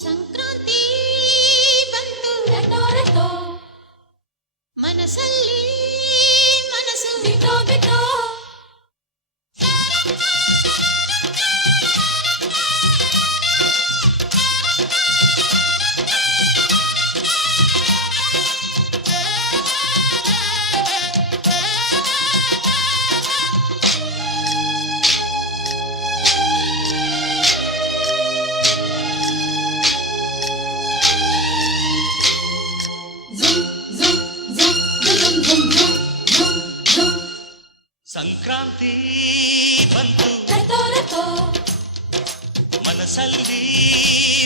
ಸಂಕ್ರಾಂತಿ ಬಂತು ರೆಟೋ ರೆಟೋ ಮನಸ್ಸಲ್ಲಿ ಮನಸ್ಸು ಬಿಟೋ ಬಿಟೋ ಸಂಕ್ರಾಂತಿ ಬಂತು ರೆಟೋ ರೆಟೋ ಮನಸ್ಸಲ್ಲಿ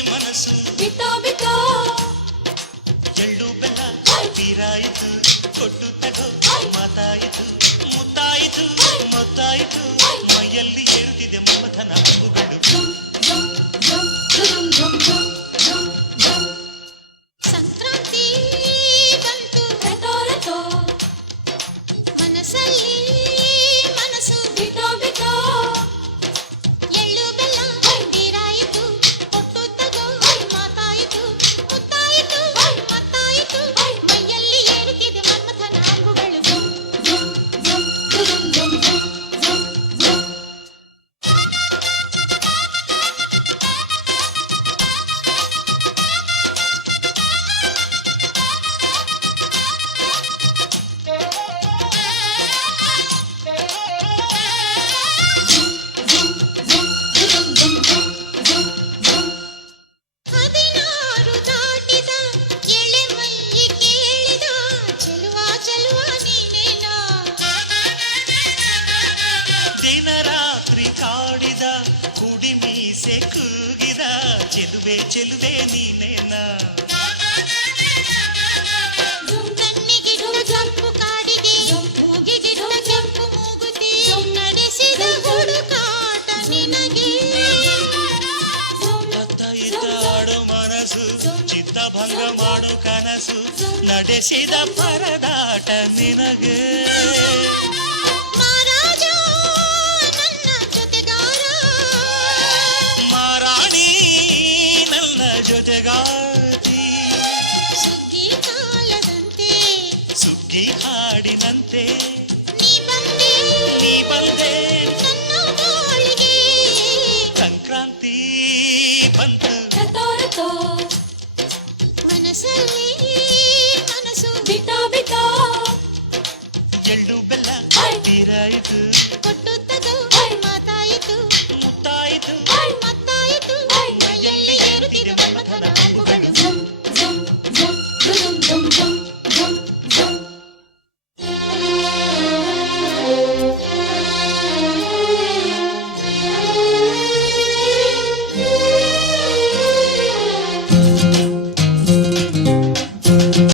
ಮನಸ್ಸು ಬಿಟೋ ಬಿಟೋ ಎಳ್ಳು ಬೆಲ್ಲ ತೀರಾಯಿತು ಕೊಟ್ಟು ತಗೋ ಮಾತಾಯಿತು ಮುದ್ದಾಯಿತು ಮೊತ್ತಾಯಿತು ಮೈಯಲ್ಲಿ ಏರುತ್ತಿದೆ ಮಮಥನ ಹಬ್ಬುಗಳು ಸಂಕ್ರಾಂತಿ ಬಂತು ರೆಟೋ ರೆಟೋ ಮನಸ್ಸಲ್ಲಿ ಮನಸ್ಸು ಬಿಟೋ ಬಿಟೋ ಎಳ್ಳು ಬೆಲ್ಲ ತೀರಾಯಿತು ಕೊಟ್ಟು ತಗೋ ಮಾತಾಯಿತು ಮುತ್ತಾಯಿತು ಮತ್ತಾಯಿತು ಮೈಯಲ್ಲಿ ಏರುತ್ತಿದೆ ಮನ್ಮಥನ ಅಂಬುಗಳು ಹದಿನಾರು ದಾಟಿದ ಎಳೆ ಮೈ ಕೇಳಿದ ಚೆಲುವ ಚೆಲುವ ನೀನೇನಾ ದಿನ ರಾತ್ರಿ ಕಾಡಿದ ಕುಡಿ ಮೀಸೆ ಕೂಗಿದ ಚೆಲುವೆ ಚೆಲುವೆ ನೀನೇನ ಕಣ್ಣಿಗಿಡುವ ಕೆಂಪು ಕಾಡಿಗೆ ಮೂಗಿಗಿಡುವ ಕೆಂಪು ಮೂಗುತಿ ನಡೆಸಿದ ಹುಡುಕಾಟ ನಿನಗೆ ಇದ್ದಾಡು ಮನಸ್ಸು ಚಿತ್ತಭಂಗ ಮಾಡು ಕನಸು ನಡೆಸಿದ ಪರದಾಟ ನಿನಗೆ ಮಹಾರಾಜ ನನ್ನ ಜೊತೆಗಾರ ಮಾರಾಣಿ ನನ್ನ ಜೊತೆಗಾತಿ ಸುಗ್ಗಿ ಕಾಲದಂತೆ ಸುಗ್ಗಿ ಹಾಡಿನಂತೆ ನೀ ಬಂದೆ ನನ್ನ ಬಾಳಿಗೆ ಸಂಕ್ರಾಂತಿ ಬಂತು ರೆಟೋ ರೆಟೋ ಮನಸ್ಸಲ್ಲಿ ಮನಸ್ಸು ಬಿಟೋ ಬಿಟೋ ಎಳ್ಳು ಬೆಲ್ಲ ತೀರಾಯಿತು ಕೊಟ್ಟು ತಗೋ ಮಾತಾಯಿತು ಮುತ್ತಾಯಿತು ಮತ್ತಾಯಿತು ಮೈಯಲ್ಲಿ ಏರುತ್ತಿದೆ ಮನ್ಮಥನ ಅಂಬುಗಳು